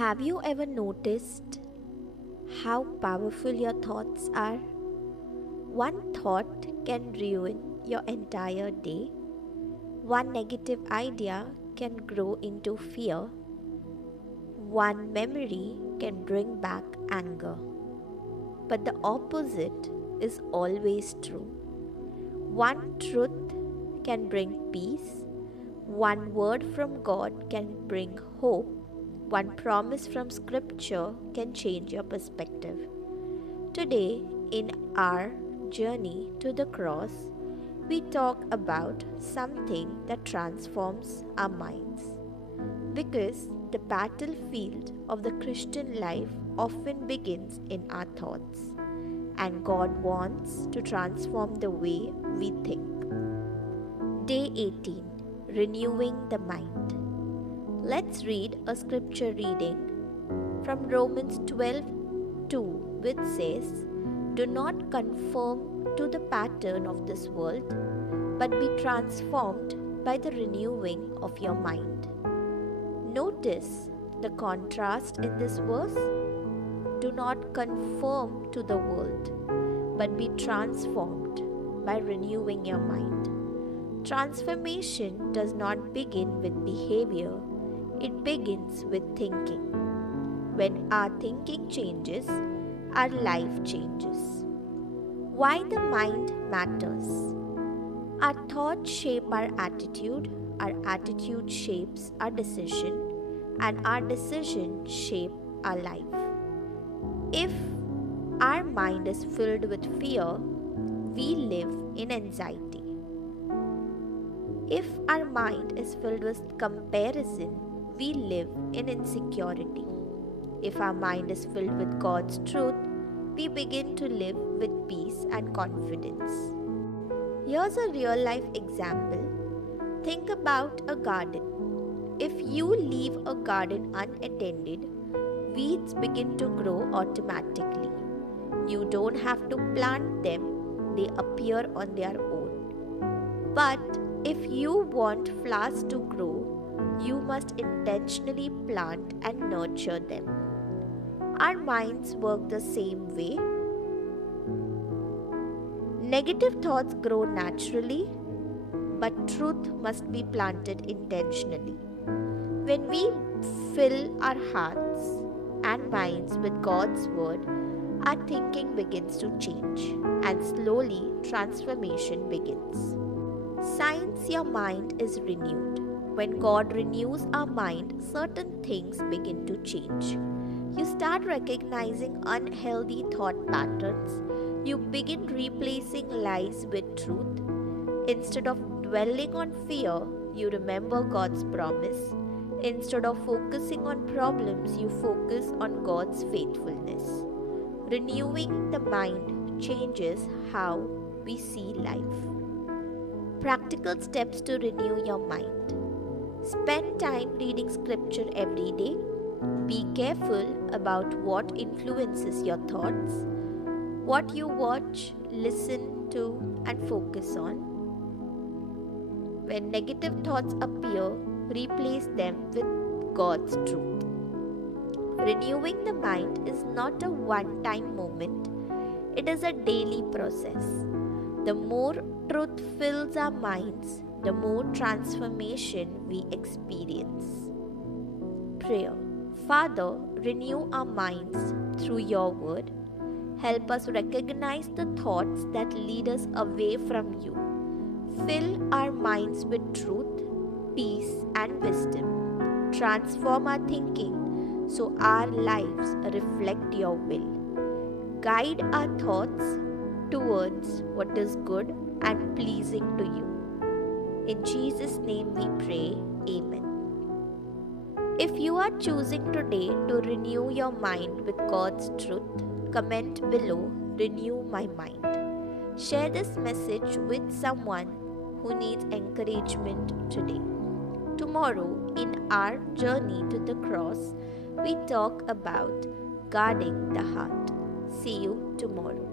Have you ever noticed how powerful your thoughts are? One thought can ruin your entire day. One negative idea can grow into fear. One memory can bring back anger. But the opposite is always true. One truth can bring peace. One word from God can bring hope. One promise from Scripture can change your perspective. Today, in our journey to the cross, we talk about something that transforms our minds. Because the battlefield of the Christian life often begins in our thoughts, and God wants to transform the way we think. Day 18, Renewing the Mind. Let's read a scripture reading from Romans 12:2, which says, "Do not conform to the pattern of this world, but be transformed by the renewing of your mind." Notice the contrast in this verse. Do not conform to the world, but be transformed by renewing your mind. Transformation does not begin with behavior. It begins with thinking. When our thinking changes, our life changes. Why the mind matters? Our thoughts shape our attitude shapes our decision, and our decision shape our life. If our mind is filled with fear, we live in anxiety. If our mind is filled with comparison, we live in insecurity. If our mind is filled with God's truth, we begin to live with peace and confidence. Here's a real life example. Think about a garden. If you leave a garden unattended, weeds begin to grow automatically. You don't have to plant them, they appear on their own. But if you want flowers to grow, you must intentionally plant and nurture them. Our minds work the same way. Negative thoughts grow naturally, but truth must be planted intentionally. When we fill our hearts and minds with God's word, our thinking begins to change, and slowly transformation begins. Since your mind is renewed, when God renews our mind, certain things begin to change. You start recognizing unhealthy thought patterns. You begin replacing lies with truth. Instead of dwelling on fear, you remember God's promise. Instead of focusing on problems, you focus on God's faithfulness. Renewing the mind changes how we see life. Practical steps to renew your mind. Spend time reading scripture every day. Be careful about what influences your thoughts, what you watch, listen to, and focus on. When negative thoughts appear, replace them with God's truth. Renewing the mind is not a one-time moment, it is a daily process. The more truth fills our minds, the more transformation we experience. Prayer. Father, renew our minds through your word. Help us recognize the thoughts that lead us away from you. Fill our minds with truth, peace, and wisdom. Transform our thinking so our lives reflect your will. Guide our thoughts towards what is good and pleasing to you. In Jesus' name we pray, Amen. If you are choosing today to renew your mind with God's truth, comment below, "Renew my mind." Share this message with someone who needs encouragement today. Tomorrow, in our journey to the cross, we talk about guarding the heart. See you tomorrow.